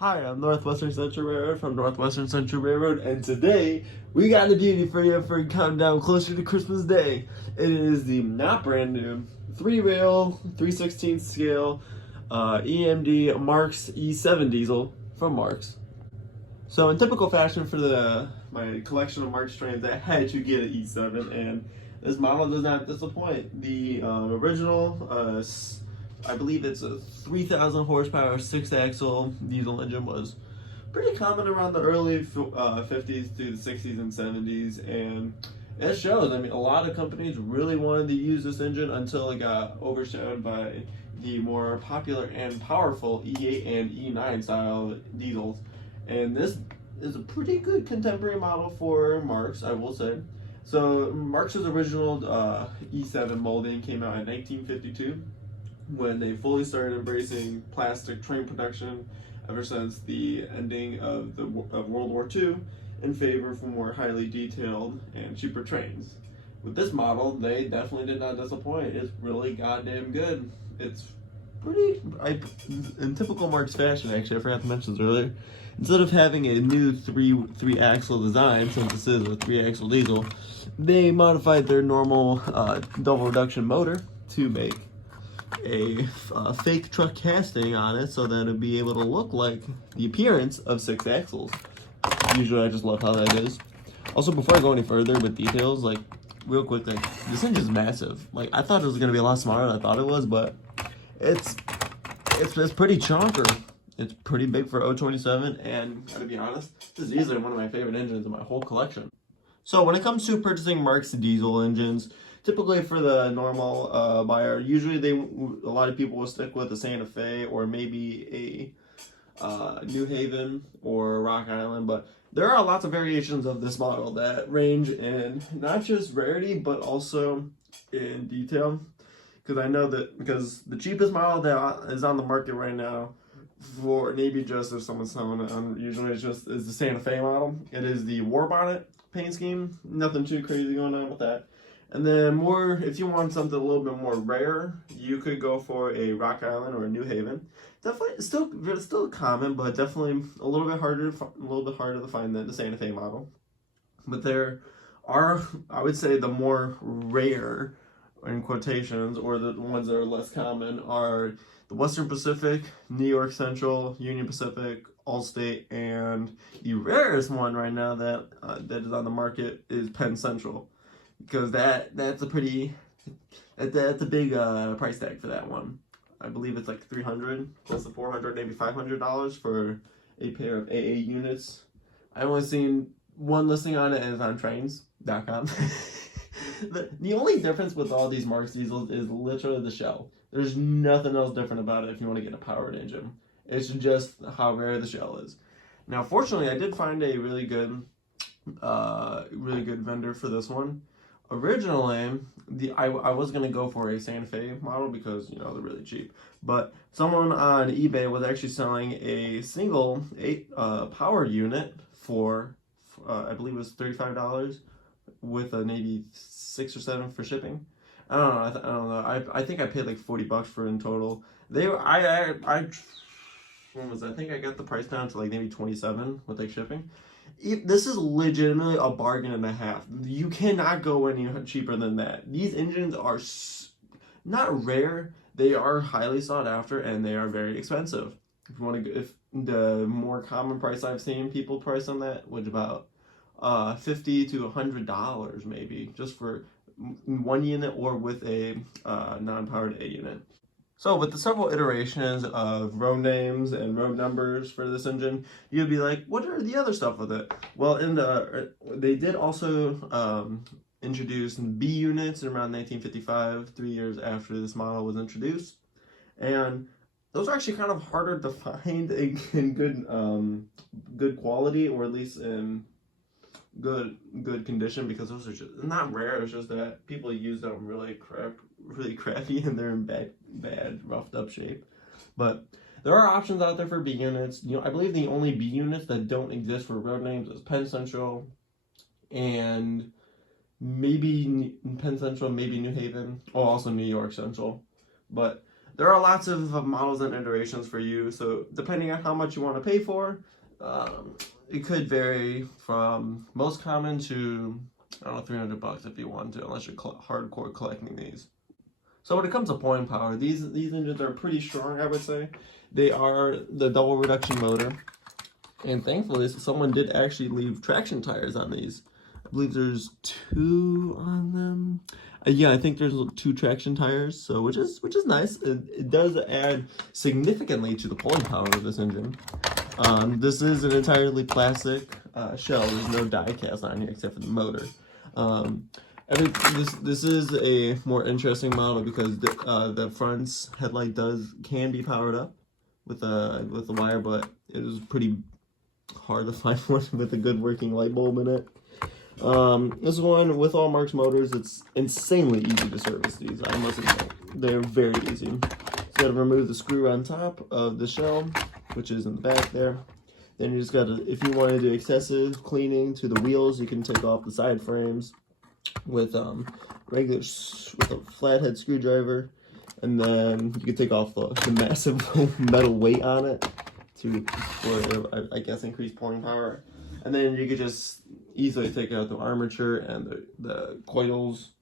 Hi, I'm Northwestern Central Railroad from Northwestern Central Railroad, and today we got a beauty for you for countdown closer to Christmas Day. It is the not brand new 3-rail 3/16 scale EMD Marx E7 diesel from Marx. So in typical fashion for my collection of Marx trains, I had to get an E7, and this model does not disappoint. The original, I believe it's a 3,000 horsepower 6-axle diesel engine, was pretty common around the early 50s through the 60s and 70s, and it shows. I mean, a lot of companies really wanted to use this engine until it got overshadowed by the more popular and powerful E8 and E9 style diesels. And this is a pretty good contemporary model for Marx, I will say. So Marx's original E7 molding came out in 1952, when they fully started embracing plastic train production ever since the ending of World War II, in favor for more highly detailed and cheaper trains. With this model, they definitely did not disappoint. It's really goddamn good. It's pretty, in typical Marx fashion, actually, I forgot to mention this earlier. Instead of having a new three axle design, since this is a 3-axle diesel, they modified their normal double reduction motor to make a fake truck casting on it, so that it'd be able to look like the appearance of 6 axles. Usually I just love how that is. Also, before I go any further with details, like, real quick, like, this engine's massive. Like, I thought it was gonna be a lot smaller than I thought it was, but it's pretty chonker. It's pretty big for 027, and gotta be honest, this is easily one of my favorite engines in my whole collection. So when it comes to purchasing Marx diesel engines, typically for the normal buyer, usually a lot of people will stick with a Santa Fe or maybe a New Haven or Rock Island, but there are lots of variations of this model that range in not just rarity but also in detail. Because I know because the cheapest model that is on the market right now, for maybe just if someone's selling it, usually is the Santa Fe model. It is the war bonnet paint scheme. Nothing too crazy going on with that. And then if you want something a little bit more rare, you could go for a Rock Island or a New Haven. Definitely still common, but definitely a little bit harder to find than the Santa Fe model. But there are, I would say, the more rare, in quotations, or the ones that are less common, are the Western Pacific, New York Central, Union Pacific, Allstate, and the rarest one right now that is on the market is Penn Central, because that's a big price tag for that one. I believe it's like $300, close to $400, maybe $500 for a pair of AA units. I've only seen one listing on it, and it's on trains.com. The only difference with all these Marx diesels is literally the shell. There's nothing else different about it if you want to get a powered engine. It's just how rare the shell is. Now, fortunately, I did find a really good vendor for this one. Originally, I was gonna go for a Santa Fe model because, you know, they're really cheap. But someone on eBay was actually selling a single power unit for I believe it was $35, with maybe 6 or 7 for shipping. I don't know. I don't know. I think I paid like $40 for it in total. When was it? I think I got the price down to like maybe 27 with like shipping. This is legitimately a bargain and a half. You cannot go any cheaper than that. These engines are not rare. They are highly sought after, and they are very expensive. If you want to, if the more common price I've seen people price on that, which about $50 to $100 maybe, just for one unit or with a non-powered A unit. So with the several iterations of road names and road numbers for this engine, you'd be like, what are the other stuff with it? Well, they did also introduce B units around 1955, 3 years after this model was introduced. And those are actually kind of harder to find in good quality, or at least in good condition, because those are just not rare. It's just that people use them really crappy, and they're in bad roughed up shape. But there are options out there for B units. You know, I believe the only B units that don't exist for road names is Penn Central, and maybe Penn Central, maybe New Haven, or also New York Central. But There are lots of models and iterations for you, so depending on how much you want to pay for, it could vary from most common to, I don't know, $300 if you want to, unless you're hardcore collecting these. So when it comes to pulling power, these engines are pretty strong, I would say. They are the double reduction motor, and thankfully someone did actually leave traction tires on these. I believe there's 2 on them. Yeah, I think there's 2 traction tires, so which is nice. It does add significantly to the pulling power of this engine. This is an entirely plastic shell. There's no die cast on here except for the motor. This is a more interesting model because the front's headlight can be powered up with a wire, but it is pretty hard to find one with a good working light bulb in it. This one, with all Marx motors, it's insanely easy to service these. I must admit, they're very easy. So you gotta remove the screw on top of the shell, which is in the back there. Then you just gotta, if you want to do excessive cleaning to the wheels, you can take off the side frames with a flathead screwdriver, and then you can take off the massive metal weight on it for, I guess, increased pulling power. And then you could just easily take out the armature and the coils,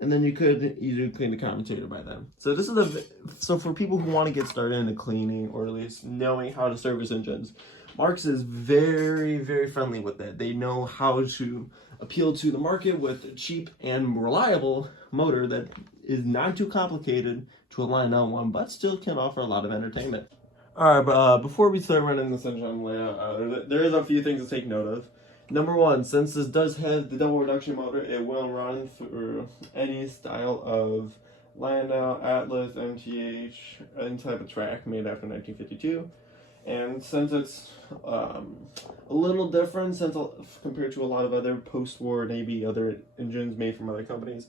and then you could easily clean the commutator by them. So this is so for people who want to get started into cleaning, or at least knowing how to service engines, Marx is very, very friendly with that. They know how to appeal to the market with a cheap and reliable motor that is not too complicated to align on one, but still can offer a lot of entertainment. Alright, but before we start running this engine layout, there is a few things to take note of. Number one, since this does have the double reduction motor, it will run through any style of Landau, Atlas, MTH, any type of track made after 1952. And since it's a little different compared to a lot of other post-war Navy other engines made from other companies,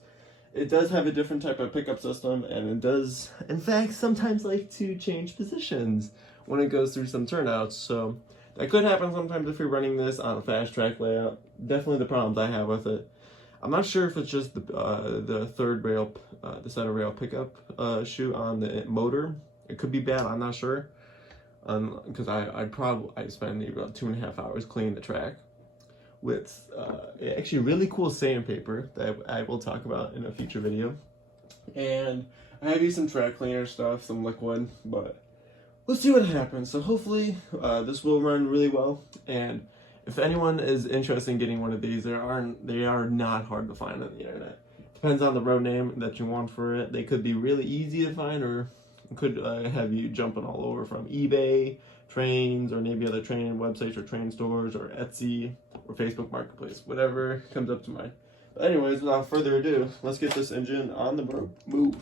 it does have a different type of pickup system, and it does, in fact, sometimes like to change positions when it goes through some turnouts. So that could happen sometimes if you're running this on a fast track layout. Definitely the problems I have with it. I'm not sure if it's just the third rail, the center rail pickup shoe on the motor. It could be bad. I'm not sure. Because I spent maybe about 2.5 hours cleaning the track with actually really cool sandpaper that I will talk about in a future video. And I have used some track cleaner stuff, some liquid, but let's see what happens. So hopefully this will run really well. And if anyone is interested in getting one of these, they are not hard to find on the internet. Depends on the road name that you want for it. They could be really easy to find, or could have you jumping all over from eBay, Trains, or maybe other train websites or train stores, or Etsy, or Facebook Marketplace, whatever comes up to mind. But anyways, without further ado, let's get this engine on the move.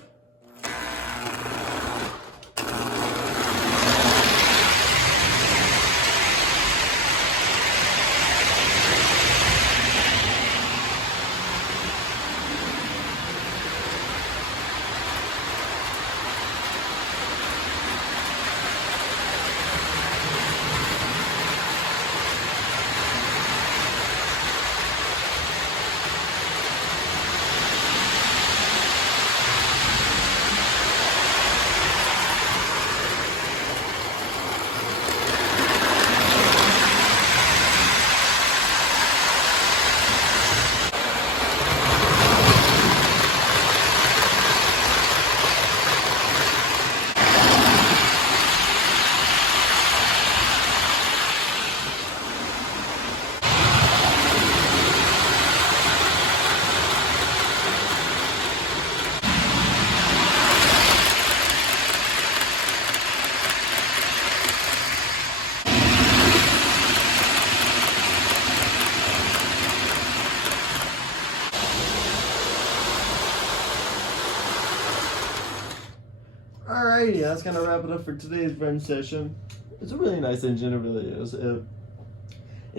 Alrighty, that's gonna wrap it up for today's wrench session. It's a really nice engine, it really is. It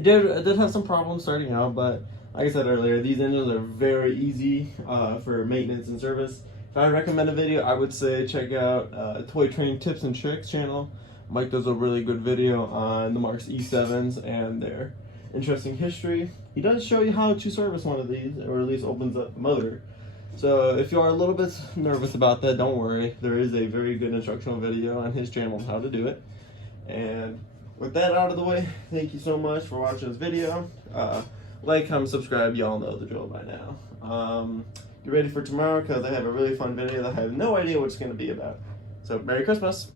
did have some problems starting out, but like I said earlier, these engines are very easy for maintenance and service. If I recommend a video, I would say check out Toy Train Tips and Tricks channel. Mike does a really good video on the Marx E7s and their interesting history. He does show you how to service one of these, or at least opens up the motor. So if you are a little bit nervous about that, don't worry. There is a very good instructional video on his channel on how to do it. And with that out of the way, thank you so much for watching this video. Like, comment, subscribe. Y'all know the drill by now. Get ready for tomorrow because I have a really fun video that I have no idea what it's going to be about. So Merry Christmas!